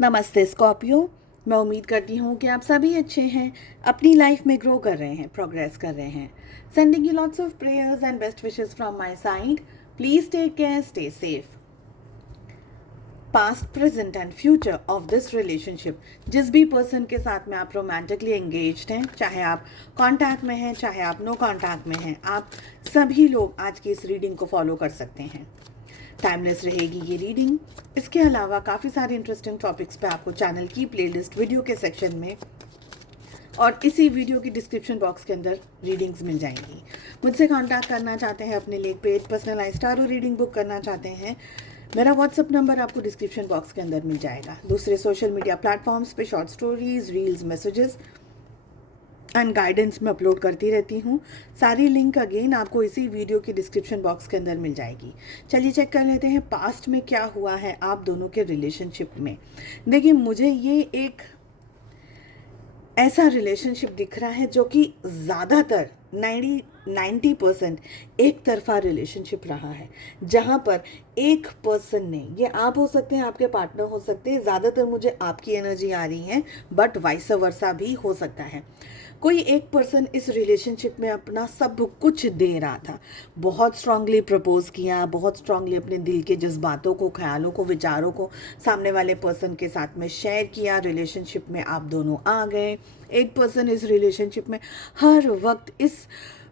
नमस्ते स्कॉर्पियो। मैं उम्मीद करती हूँ कि आप सभी अच्छे हैं, अपनी लाइफ में ग्रो कर रहे हैं, प्रोग्रेस कर रहे हैं। Sending you lots of prayers and best wishes from my side. Please take care, stay safe. Past, present and future of this relationship, जिस भी पर्सन के साथ में आप रोमांटिकली एंगेज्ड हैं, चाहे आप कॉन्टैक्ट में हैं, चाहे आप नो कॉन्टैक्ट में हैं, आप सभी लोग आज की इस रीडिंग को फॉलो कर सकते हैं। टाइमलेस रहेगी ये रीडिंग। इसके अलावा काफ़ी सारे इंटरेस्टिंग टॉपिक्स पे आपको चैनल की प्लेलिस्ट वीडियो के सेक्शन में और इसी वीडियो की डिस्क्रिप्शन बॉक्स के अंदर रीडिंग्स मिल जाएंगी। मुझसे कांटेक्ट करना चाहते हैं, अपने लिए paid personalised tarot reading book करना चाहते हैं, मेरा व्हाट्सअप नंबर आपको डिस्क्रिप्शन बॉक्स के अंदर मिल जाएगा। दूसरे सोशल मीडिया प्लेटफॉर्म्स पे short stories, reels, messages and guidance में अपलोड करती रहती हूँ। सारी लिंक अगेन आपको इसी वीडियो की डिस्क्रिप्शन बॉक्स के अंदर मिल जाएगी। चलिए चेक कर लेते हैं पास्ट में क्या हुआ है आप दोनों के रिलेशनशिप में। देखिए, मुझे ये एक ऐसा रिलेशनशिप दिख रहा है जो कि ज़्यादातर 90% एक तरफा रिलेशनशिप रहा है, जहाँ पर एक पर्सन ने, ये आप हो सकते हैं, आपके पार्टनर हो सकते हैं, ज़्यादातर मुझे आपकी एनर्जी आ रही है, बट वाइस वर्सा भी हो सकता है। कोई एक पर्सन इस रिलेशनशिप में अपना सब कुछ दे रहा था, बहुत स्ट्रांगली प्रपोज किया, बहुत स्ट्रांगली अपने दिल के जज्बातों को, ख्यालों को, विचारों को सामने वाले पर्सन के साथ में शेयर किया। रिलेशनशिप में आप दोनों आ गए। एक पर्सन इस रिलेशनशिप में हर वक्त इस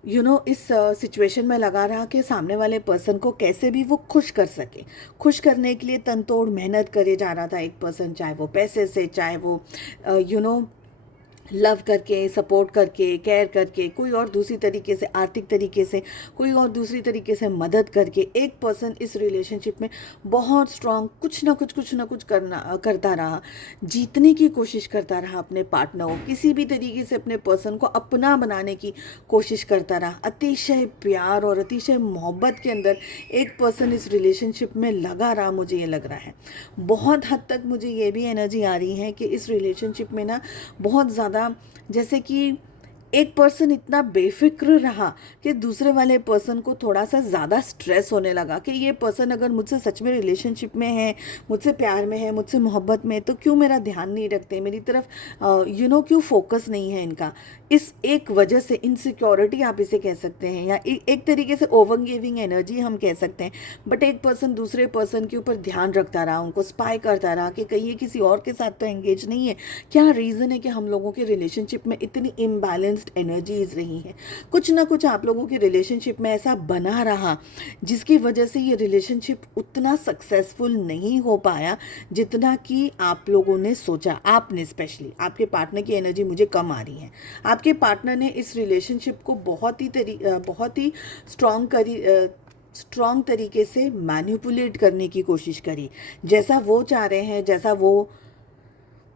इस सिचुएशन में लगा रहा कि सामने वाले पर्सन को कैसे भी वो खुश कर सके। खुश करने के लिए तनतोड़ मेहनत करे जा रहा था एक पर्सन, चाहे वो पैसे से, चाहे वो लव करके, सपोर्ट करके, केयर करके, कोई और दूसरी तरीके से, आर्थिक तरीके से, कोई और दूसरी तरीके से मदद करके। एक पर्सन इस रिलेशनशिप में बहुत स्ट्रांग कुछ ना कुछ करता रहा, जीतने की कोशिश करता रहा अपने पार्टनर को, किसी भी तरीके से अपने पर्सन को अपना बनाने की कोशिश करता रहा। अतिशय प्यार और अतिशय मोहब्बत के अंदर एक पर्सन इस रिलेशनशिप में लगा रहा, मुझे ये लग रहा है। बहुत हद तक मुझे ये भी एनर्जी आ रही है कि इस रिलेशनशिप में ना बहुत ज़्यादा, जैसे कि एक पर्सन इतना बेफिक्र रहा कि दूसरे वाले पर्सन को थोड़ा सा ज़्यादा स्ट्रेस होने लगा कि ये पर्सन अगर मुझसे सच में रिलेशनशिप में है, मुझसे प्यार में है, मुझसे मोहब्बत में है, तो क्यों मेरा ध्यान नहीं रखते, मेरी तरफ क्यों फोकस नहीं है इनका। इस एक वजह से इनसिक्योरिटी आप इसे कह सकते हैं, या एक तरीके से ओवर गिविंग एनर्जी हम कह सकते हैं। बट एक पर्सन दूसरे पर्सन के ऊपर ध्यान रखता रहा, उनको स्पाई करता रहा कि कहीं ये किसी और के साथ तो एंगेज नहीं है। क्या रीज़न है कि हम लोगों के रिलेशनशिप में इतनी इम्बैलेंस्ड एनर्जीज रही हैं? कुछ ना कुछ आप लोगों के रिलेशनशिप में ऐसा बना रहा जिसकी वजह से ये रिलेशनशिप उतना सक्सेसफुल नहीं हो पाया जितना कि आप लोगों ने सोचा। आपने स्पेशली, आपके पार्टनर की एनर्जी मुझे कम आ रही है। आपके पार्टनर ने इस रिलेशनशिप को बहुत ही स्ट्रॉन्ग तरीके से मैनिपुलेट करने की कोशिश करी। जैसा वो चाह रहे हैं, जैसा वो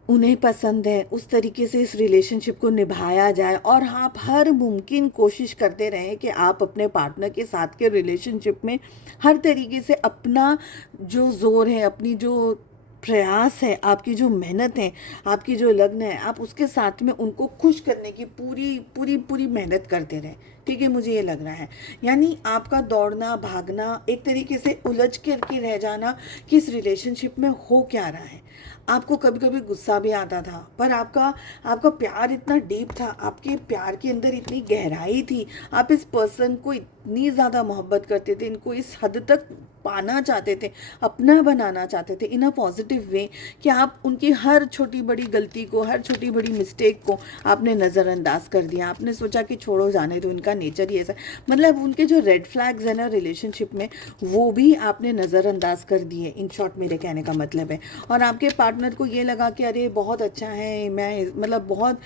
उन्हें पसंद है, उस तरीके से इस रिलेशनशिप को निभाया जाए। और आप हर मुमकिन कोशिश करते रहें कि आप अपने पार्टनर के साथ के रिलेशनशिप में हर तरीके से अपना जो जोर है, अपनी जो प्रयास है, आपकी जो मेहनत है, आपकी जो लगन है, आप उसके साथ में उनको खुश करने की पूरी पूरी पूरी मेहनत करते रहें। ठीक है, मुझे ये लग रहा है। यानी आपका दौड़ना भागना, एक तरीके से उलझ करके रह जाना कि इस रिलेशनशिप में हो क्या रहा है। आपको कभी कभी गुस्सा भी आता था, पर आपका प्यार इतना डीप था, आपके प्यार के अंदर इतनी गहराई थी, आप इस पर्सन को इतनी ज़्यादा मोहब्बत करते थे, इनको इस हद तक पाना चाहते थे, अपना बनाना चाहते थे इन अ पॉजिटिव वे, कि आप उनकी हर छोटी बड़ी गलती को, हर छोटी बड़ी मिस्टेक को आपने नज़रअंदाज कर दिया। आपने सोचा कि छोड़ो, जाने दो, इनका नेचर ही ऐसा। मतलब उनके जो रेड फ्लैग्स हैं ना रिलेशनशिप में, वो भी आपने नज़रअंदाज कर दिए। इन शॉर्ट मेरे कहने का मतलब है। और आपके पार्टनर को ये लगा कि अरे बहुत अच्छा है, मैं मतलब बहुत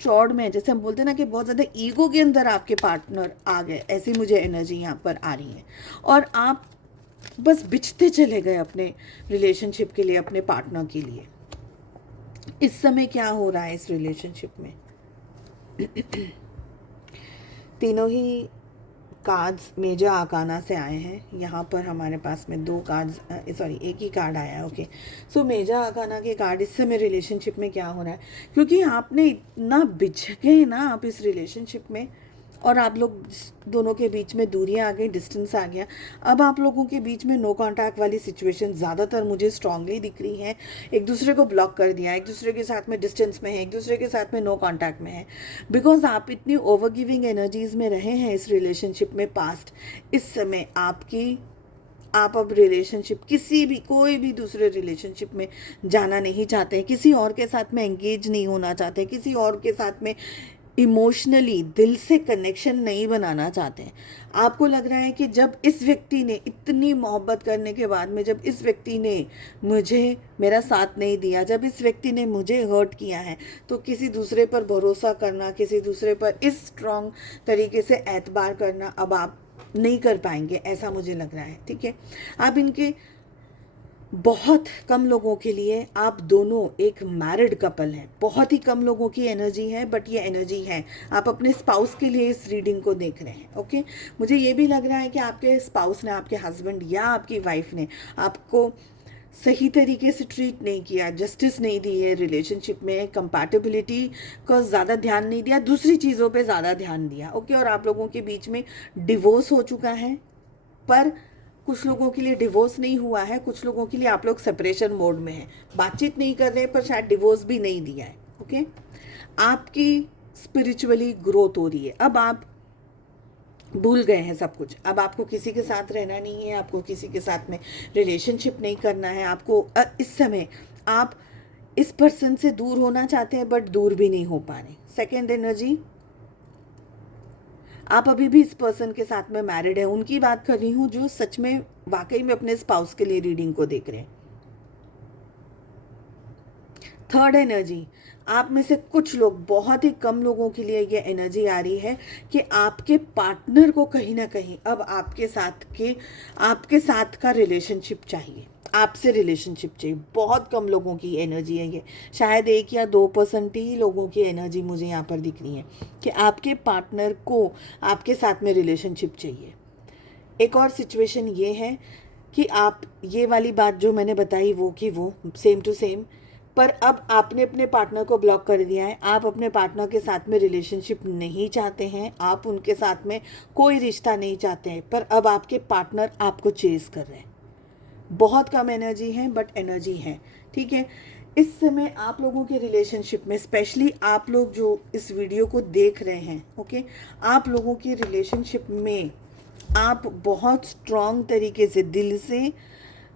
चौड़ में, जैसे हम बोलते हैं ना कि बहुत ज़्यादा ईगो के अंदर आपके पार्टनर आ गए, ऐसी मुझे एनर्जी यहाँ पर आ रही है। और आप बस बिछते चले गए अपने रिलेशनशिप के लिए, अपने पार्टनर के लिए। इस समय क्या हो रहा है इस रिलेशनशिप में? तीनों ही कार्ड्स मेजर आर्काना से आए हैं। यहाँ पर हमारे पास में दो कार्ड्स, सॉरी एक ही कार्ड आया है। ओके, सो मेजर आर्काना के कार्ड, इस समय रिलेशनशिप में क्या हो रहा है? क्योंकि आपने इतना बिछ गए ना आप इस रिलेशनशिप में, और आप लोग दोनों के बीच में दूरियां आ गई, डिस्टेंस आ गया। अब आप लोगों के बीच में नो कांटेक्ट वाली सिचुएशन ज़्यादातर मुझे स्ट्रांगली दिख रही है। एक दूसरे को ब्लॉक कर दिया, एक दूसरे के साथ में डिस्टेंस में है, एक दूसरे के साथ में नो कांटेक्ट में है, बिकॉज आप इतनी ओवर गिविंग एनर्जीज में रहे हैं इस रिलेशनशिप में पास्ट। इस समय आप अब रिलेशनशिप किसी भी कोई भी दूसरे रिलेशनशिप में जाना नहीं चाहते, किसी और के साथ में एंगेज नहीं होना चाहते, किसी और के साथ में इमोशनली दिल से कनेक्शन नहीं बनाना चाहते हैं। आपको लग रहा है कि जब इस व्यक्ति ने इतनी मोहब्बत करने के बाद में, जब इस व्यक्ति ने मुझे मेरा साथ नहीं दिया, जब इस व्यक्ति ने मुझे हर्ट किया है, तो किसी दूसरे पर भरोसा करना, किसी दूसरे पर इस स्ट्रॉन्ग तरीके से एतबार करना अब आप नहीं कर पाएंगे, ऐसा मुझे लग रहा है। ठीक है, आप इनके बहुत कम लोगों के लिए आप दोनों एक मैरिड कपल हैं। बहुत ही कम लोगों की एनर्जी है, बट ये एनर्जी है। आप अपने स्पाउस के लिए इस रीडिंग को देख रहे हैं। ओके, मुझे ये भी लग रहा है कि आपके स्पाउस ने, आपके हस्बैंड या आपकी वाइफ ने आपको सही तरीके से ट्रीट नहीं किया, जस्टिस नहीं दी है रिलेशनशिप में, कंपैटिबिलिटी को ज़्यादा ध्यान नहीं दिया, दूसरी चीज़ों पे ज़्यादा ध्यान दिया। ओके, और आप लोगों के बीच में डिवोर्स हो चुका है, पर कुछ लोगों के लिए डिवोर्स नहीं हुआ है, कुछ लोगों के लिए आप लोग सेपरेशन मोड में हैं, बातचीत नहीं कर रहे, पर शायद डिवोर्स भी नहीं दिया है। ओके, आपकी स्पिरिचुअली ग्रोथ हो रही है। अब आप भूल गए हैं सब कुछ। अब आपको किसी के साथ रहना नहीं है, आपको किसी के साथ में रिलेशनशिप नहीं करना है। आपको इस समय आप इस पर्सन से दूर होना चाहते हैं, बट दूर भी नहीं हो पा रहे। सेकेंड एनर्जी, आप अभी भी इस पर्सन के साथ में मैरिड है। उनकी बात कर रही हूँ जो सच में वाकई में अपने स्पाउस के लिए रीडिंग को देख रहे हैं। थर्ड एनर्जी, आप में से कुछ लोग, बहुत ही कम लोगों के लिए ये एनर्जी आ रही है कि आपके पार्टनर को कहीं ना कहीं अब आपके साथ का रिलेशनशिप चाहिए, आपसे रिलेशनशिप चाहिए। बहुत कम लोगों की एनर्जी है ये, शायद 1 या 2% ही लोगों की एनर्जी मुझे यहाँ पर दिख रही है कि आपके पार्टनर को आपके साथ में रिलेशनशिप चाहिए। एक और सिचुएशन ये है कि आप ये वाली बात जो मैंने बताई वो सेम टू सेम, पर अब आपने अपने पार्टनर को ब्लॉक कर दिया है। आप अपने पार्टनर के साथ में रिलेशनशिप नहीं चाहते हैं, आप उनके साथ में कोई रिश्ता नहीं चाहते हैं, पर अब आपके पार्टनर आपको चेस कर रहे हैं। बहुत कम एनर्जी है, बट एनर्जी है। ठीक है, इस समय आप लोगों के रिलेशनशिप में, स्पेशली आप लोग जो इस वीडियो को देख रहे हैं, ओके, आप लोगों की रिलेशनशिप में आप बहुत स्ट्रॉन्ग तरीके से, दिल से,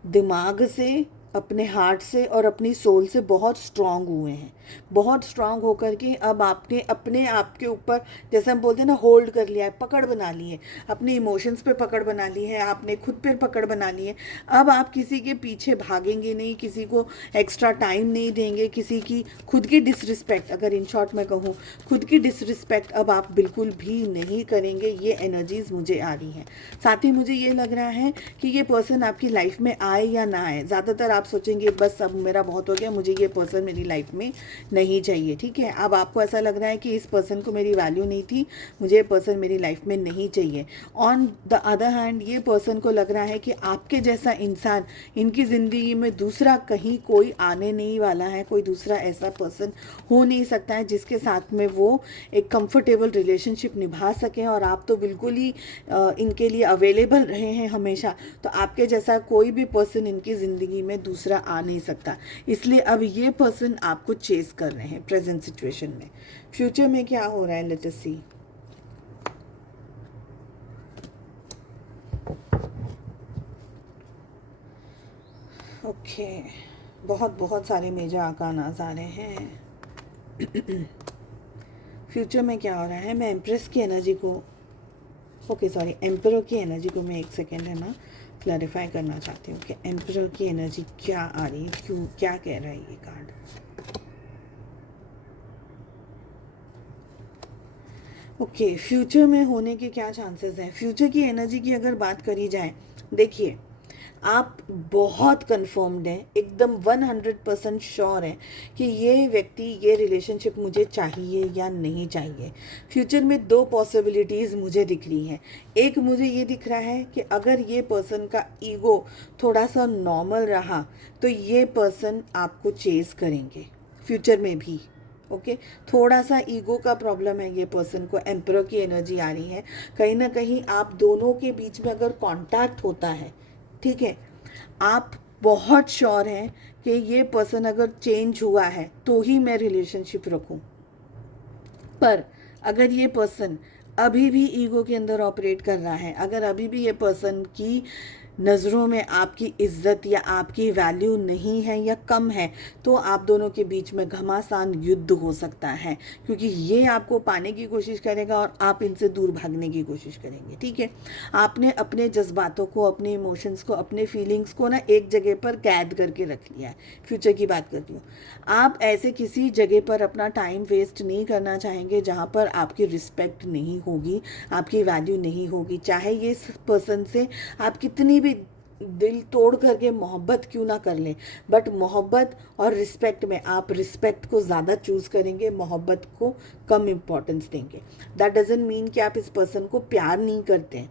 दिमाग से, अपने हार्ट से और अपनी सोल से बहुत स्ट्रांग हुए हैं। बहुत स्ट्रांग होकर के अब आपने अपने आप के ऊपर, जैसे हम बोलते हैं ना, होल्ड कर लिया है, पकड़ बना ली है, अपने इमोशंस पे पकड़ बना ली है, आपने खुद पे पकड़ बना ली है। अब आप किसी के पीछे भागेंगे नहीं, किसी को एक्स्ट्रा टाइम नहीं देंगे, किसी की खुद की डिसरिस्पेक्ट, अगर इन शॉर्ट में कहूँ, खुद की डिसरिस्पेक्ट अब आप बिल्कुल भी नहीं करेंगे। ये एनर्जीज मुझे आ रही हैं। साथ ही मुझे ये लग रहा है कि ये पर्सन आपकी लाइफ में आए या ना आए, ज़्यादातर आप सोचेंगे बस अब मेरा बहुत हो गया, मुझे ये पर्सन मेरी लाइफ में नहीं चाहिए। ठीक है, अब आपको ऐसा लग रहा है कि इस पर्सन को मेरी वैल्यू नहीं थी, मुझे ये पर्सन मेरी लाइफ में नहीं चाहिए। ऑन द अदर हैंड, ये पर्सन को लग रहा है कि आपके जैसा इंसान इनकी ज़िंदगी में दूसरा कहीं कोई आने नहीं वाला है, कोई दूसरा ऐसा पर्सन हो नहीं सकता है जिसके साथ में वो एक कंफर्टेबल रिलेशनशिप निभा सकें। और आप तो बिल्कुल ही इनके लिए अवेलेबल रहे हैं हमेशा, तो आपके जैसा कोई भी पर्सन इनकी ज़िंदगी में दूसरा आ नहीं सकता। इसलिए अब ये पर्सन आपको चेस कर रहे हैं प्रेजेंट सिचुएशन में। फ्यूचर में क्या हो रहा है, लेट अस सी। ओके, बहुत सारे मेजर आर्कानास आ रहे हैं। फ्यूचर में क्या हो रहा है, मैं एम्प्रेस की एनर्जी को, एम्परर की एनर्जी को मैं 1 सेकेंड है ना क्लैरिफाई करना चाहती हूँ कि एम्परर की एनर्जी क्या आ रही है, क्यों, क्या कह रहा है ये कार्ड। ओके, फ्यूचर में होने के क्या चांसेस हैं। फ्यूचर की एनर्जी की अगर बात करी जाए, देखिए आप बहुत कन्फर्म्ड हैं, एकदम 100% श्योर हैं कि ये व्यक्ति, ये रिलेशनशिप मुझे चाहिए या नहीं चाहिए। फ्यूचर में 2 पॉसिबिलिटीज़ मुझे दिख रही हैं। एक मुझे ये दिख रहा है कि अगर ये पर्सन का ईगो थोड़ा सा नॉर्मल रहा तो ये पर्सन आपको चेस करेंगे फ्यूचर में भी। ओके थोड़ा सा ईगो का प्रॉब्लम है ये पर्सन को, एम्परर की एनर्जी आ रही है। कहीं ना कहीं आप दोनों के बीच में अगर कांटेक्ट होता है, ठीक है, आप बहुत श्योर हैं कि ये पर्सन अगर चेंज हुआ है तो ही मैं रिलेशनशिप रखूं। पर अगर ये पर्सन अभी भी ईगो के अंदर ऑपरेट कर रहा है, अगर अभी भी ये पर्सन की नज़रों में आपकी इज्जत या आपकी वैल्यू नहीं है या कम है, तो आप दोनों के बीच में घमासान युद्ध हो सकता है, क्योंकि ये आपको पाने की कोशिश करेगा और आप इनसे दूर भागने की कोशिश करेंगे। ठीक है, आपने अपने जज्बातों को, अपने इमोशंस को, अपने फीलिंग्स को ना एक जगह पर कैद करके रख लिया है। फ्यूचर की बात करती हूँ, आप ऐसे किसी जगह पर अपना टाइम वेस्ट नहीं करना चाहेंगे जहाँ पर आपकी रिस्पेक्ट नहीं होगी, आपकी वैल्यू नहीं होगी। चाहे ये पर्सन से आप कितनी भी दिल तोड़ करके मोहब्बत क्यों ना कर लें, बट मोहब्बत और रिस्पेक्ट में आप रिस्पेक्ट को ज़्यादा चूज़ करेंगे, मोहब्बत को कम इम्पोर्टेंस देंगे। दैट डजंट मीन कि आप इस पर्सन को प्यार नहीं करते हैं,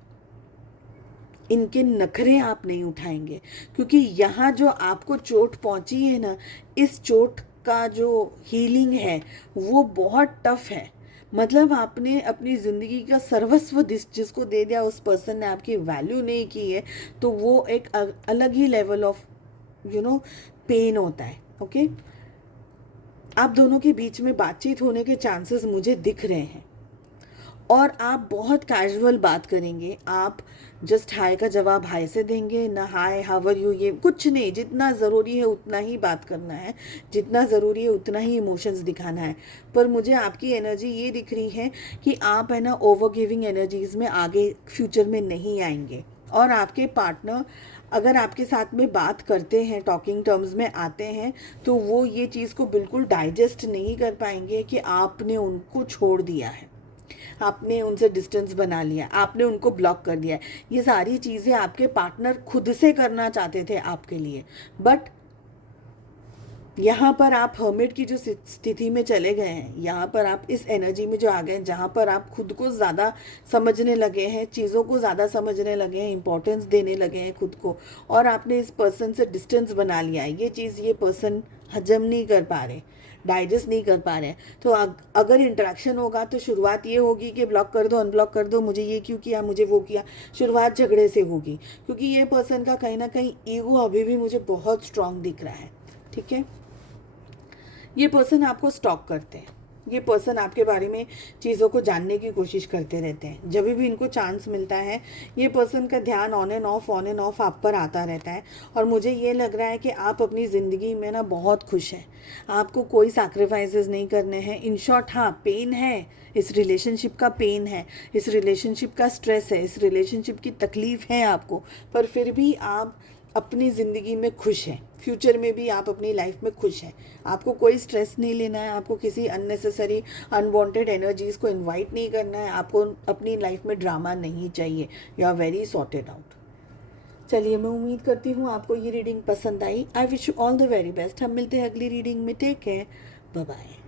इनके नखरे आप नहीं उठाएंगे, क्योंकि यहाँ जो आपको चोट पहुँची है ना, इस चोट का जो हीलिंग है वो बहुत टफ है। मतलब आपने अपनी ज़िंदगी का सर्वस्व जिसको दे दिया, उस पर्सन ने आपकी वैल्यू नहीं की है, तो वो एक अलग ही लेवल ऑफ पेन होता है। ओके, आप दोनों के बीच में बातचीत होने के चांसेस मुझे दिख रहे हैं और आप बहुत कैजुअल बात करेंगे। आप जस्ट हाय का जवाब हाय से देंगे, ना हाय हाउ आर यू, ये कुछ नहीं। जितना ज़रूरी है उतना ही बात करना है, जितना ज़रूरी है उतना ही इमोशंस दिखाना है। पर मुझे आपकी एनर्जी ये दिख रही है कि आप है ना ओवर गिविंग एनर्जीज़ में आगे फ्यूचर में नहीं आएंगे। और आपके पार्टनर अगर आपके साथ में बात करते हैं, टॉकिंग टर्म्स में आते हैं, तो वो ये चीज़ को बिल्कुल डाइजेस्ट नहीं कर पाएंगे कि आपने उनको छोड़ दिया है, आपने उनसे डिस्टेंस बना लिया, आपने उनको ब्लॉक कर दिया। ये सारी चीज़ें आपके पार्टनर खुद से करना चाहते थे आपके लिए, बट यहाँ पर आप हर्मिट की जो स्थिति में चले गए हैं, यहाँ पर आप इस एनर्जी में जो आ गए हैं जहाँ पर आप खुद को ज़्यादा समझने लगे हैं, चीज़ों को ज़्यादा समझने लगे हैं, इंपॉर्टेंस देने लगे हैं खुद को, और आपने इस पर्सन से डिस्टेंस बना लिया है। ये चीज़ ये पर्सन हजम नहीं कर पा रहे, डाइजेस्ट नहीं कर पा रहे हैं। तो अगर इंटरेक्शन होगा तो शुरुआत ये होगी कि ब्लॉक कर दो, अनब्लॉक कर दो, मुझे ये क्यों किया, मुझे वो किया। शुरुआत झगड़े से होगी, क्योंकि ये पर्सन का कहीं ना कहीं ईगो अभी भी मुझे बहुत स्ट्रांग दिख रहा है। ठीक है, ये पर्सन आपको स्टॉक करते हैं, ये पर्सन आपके बारे में चीज़ों को जानने की कोशिश करते रहते हैं। जब भी इनको चांस मिलता है, ये पर्सन का ध्यान ऑन एंड ऑफ आप पर आता रहता है। और मुझे ये लग रहा है कि आप अपनी ज़िंदगी में ना बहुत खुश हैं, आपको कोई सैक्रिफाइसेस नहीं करने हैं। इन शॉर्ट, हाँ, पेन है, इस रिलेशनशिप का पेन है, इस रिलेशनशिप का स्ट्रेस है, इस रिलेशनशिप की तकलीफ़ है आपको, पर फिर भी आप अपनी ज़िंदगी में खुश हैं। फ्यूचर में भी आप अपनी लाइफ में खुश हैं। आपको कोई स्ट्रेस नहीं लेना है, आपको किसी अननेसेसरी अनवांटेड एनर्जीज़ को इनवाइट नहीं करना है, आपको अपनी लाइफ में ड्रामा नहीं चाहिए। You are very sorted out. चलिए, मैं उम्मीद करती हूँ आपको ये रीडिंग पसंद आई। I wish you all the very best. हम मिलते हैं अगली रीडिंग में। Take care, bye bye.